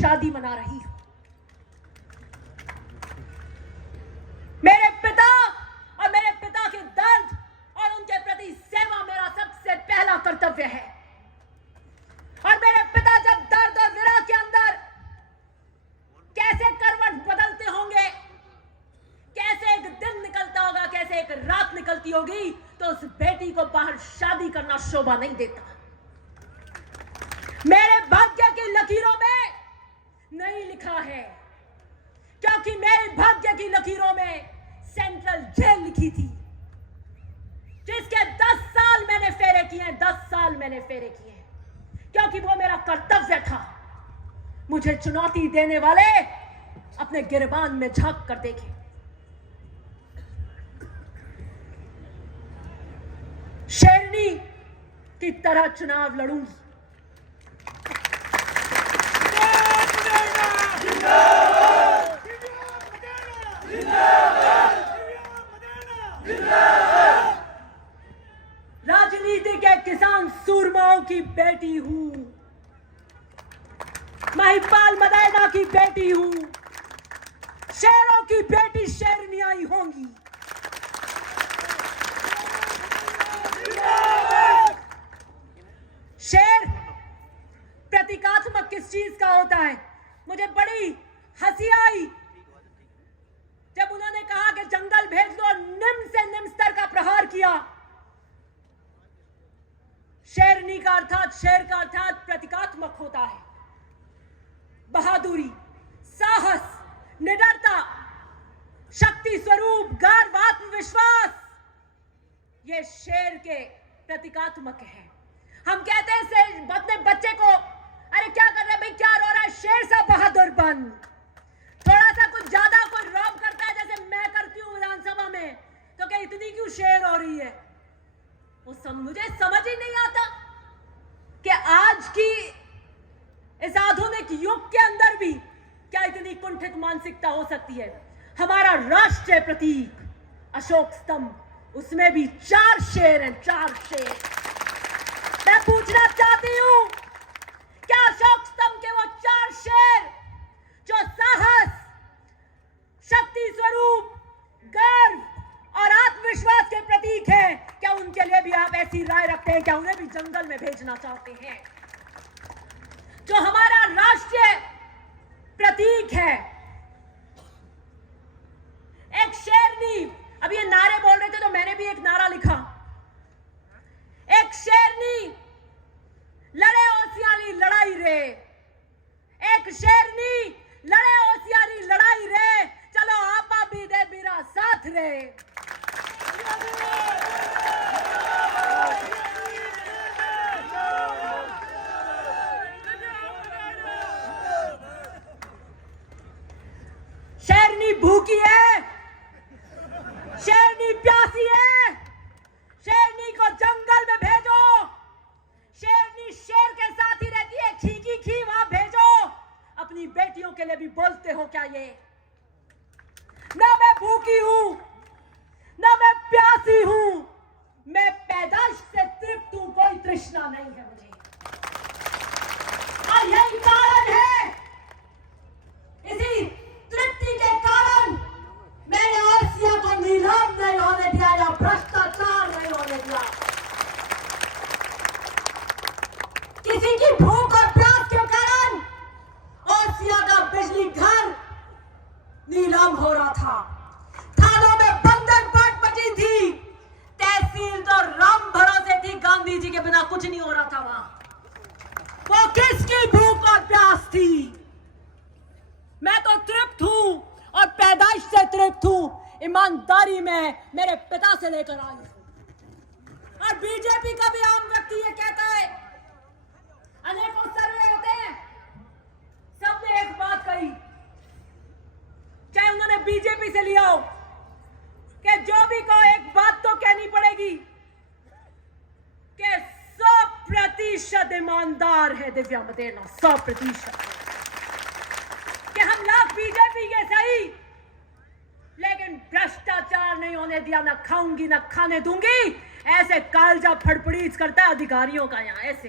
शादी मना रही हूं। मेरे पिता और मेरे पिता के दर्द और उनके प्रति सेवा मेरा सबसे पहला कर्तव्य है। और मेरे पिता जब दर्द और विरह के अंदर कैसे करवट बदलते होंगे, कैसे एक दिन निकलता होगा, कैसे एक रात निकलती होगी, तो उस बेटी को बाहर शादी करना शोभा नहीं देता। मेरे भाग्य की लकीरों में नहीं लिखा है, क्योंकि मेरे भाग्य की लकीरों में सेंट्रल जेल लिखी थी, जिसके 10 साल मैंने फेरे किए हैं, 10 साल मैंने फेरे किए हैं, क्योंकि वो मेरा कर्तव्य था। मुझे चुनौती देने वाले अपने गिरबान में झांक कर देखें। शेरनी की तरह चुनाव लड़ूंगी। राजनीति के किसान सूरमाओं की बेटी हूं, महिपाल मदेना की बेटी हूं, शेरों की बेटी शेरनियाई होंगी। शेर प्रतीकात्मक किस चीज का होता है? मुझे बड़ी हंसी आई जब उन्होंने कहा कि जंगल भेज दो, निम्न से निम्न स्तर का प्रहार किया। शेरनी का अर्थात, शेर का अर्थात प्रतीकात्मक होता है। बहादुरी, साहस, निडरता, शक्ति स्वरूप, गर्व, आत्मविश्वास, ये शेर के प्रतीकात्मक है। हम कहते हैं अपने बच्चे को, अरे क्या कर रहे भाई, क्या रो रहा है, शेर सा बहादुर बन। थोड़ा सा कुछ ज्यादा कोई रॉब करता है, जैसे मैं करती हूँ विधानसभा में, तो क्या इतनी क्यों शेर हो रही है? वो मुझे समझ ही नहीं आता कि आज की इस आधुनिक युग के अंदर भी क्या इतनी कुंठित मानसिकता हो सकती है। हमारा राष्ट्रीय प्रतीक अशोक स्तंभ, उसमें भी 4 शेर हैं, 4 शेर। मैं पूछना चाहती हूं, क्या अशोक स्तंभ के वो 4 शेर जो साहस, शक्ति स्वरूप, गर्व और आत्मविश्वास के प्रतीक हैं, क्या उनके लिए भी आप ऐसी राय रखते हैं? क्या उन्हें भी जंगल में भेजना चाहते हैं? जो हमारा राष्ट्रीय प्रतीक है, एक शेरनी, अब ये नारे बोल रहे थे तो मैंने भी एक नारा लिखा, एक शेरनी लड़े होशियारी लड़ाई रे, एक शेरनी लड़े होशियारी लड़ाई रे, चलो आपा भी दे मेरा साथ रे। शेरनी भूखी है, शेरनी प्यासी है, शेरनी को जंगल में भेजो। शेरनी शेर के साथ ही रहती है, खी खी वहां भेजो। अपनी बेटियों के लिए भी बोलते हो क्या ये? ना मैं भूखी हूं, ना मैं प्यासी हूं, मैं पैदाइश से तृप्त हूं, कोई तृष्णा नहीं है मुझे। और यही कारण है, इसी तृप्ति के कारण मैंने आसिया को नीलाम नहीं होने दिया या भ्रष्टाचार नहीं होने दिया। किसी की भूख और प्यास के कारण आसिया का बिजली घर नीलाम हो रहा था, थानों में बंधन पाट मची थी, तहसील तो राम भरोसे थी, गांधी जी के बिना कुछ नहीं हो रहा था वहां। वो किसकी भूख और प्यास थी? मैं तो तृप्त हूं और पैदाइश से तृप्त हूं, ईमानदारी में मेरे पिता से लेकर आई हूं। और बीजेपी का भी आम व्यक्ति ये कहता है, अनेकों सर्वे होते हैं, सबने एक बात कही, चाहे उन्होंने बीजेपी से लिया हो, कि जो भी कहो एक बात तो कहनी पड़ेगी कि 100% ईमानदार है दिव्या मदेना, 100%। कि हम लोग बीजेपी के सही, लेकिन भ्रष्टाचार नहीं होने दिया, ना खाऊंगी ना खाने दूंगी। ऐसे कालजा फड़फड़ीच करता है अधिकारियों का यहाँ, ऐसे